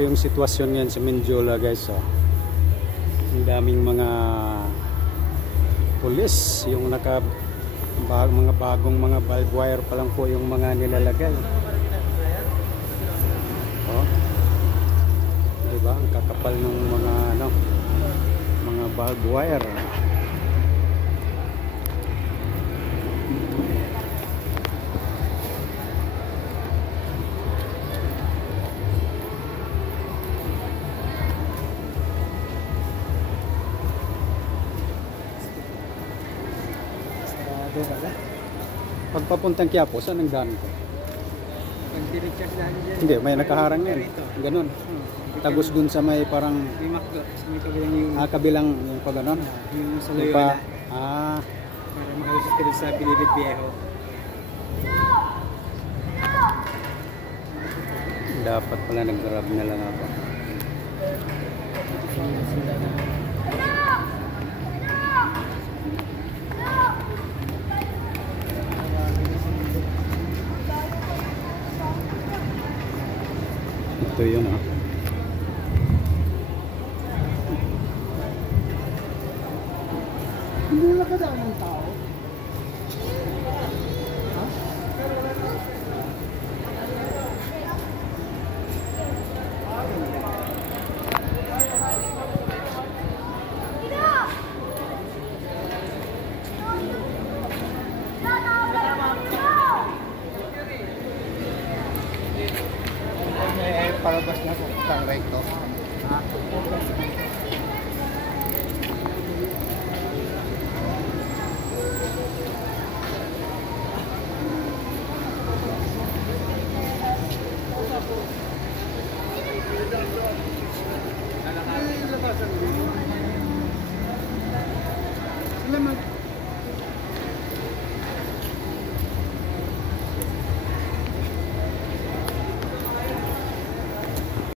yung sitwasyon ngayon sa Mindiola, guys. Oh. Ang daming mga pulis, yung mga bagong mga barbed wire pa lang po yung mga nilalagay. Oh. Diba? Ang kakapal ng mga barbed wire. Pagpapuntang Quiapo, saan ang daan ko? Pag-diretso daan dyan. Hindi, may nakaharang yan. Ganon. Tagos dun sa may parang... May makdo. Sa may kabilang yung... kabilang yung pa ganon. Yung sa Yung Loyola. Para makalusot ka sa Bilibid Viejo. Dapat pala nag-grab na lang ako. Ito yun Hindi na kadaan ng tao. Palabas na po, isang recto.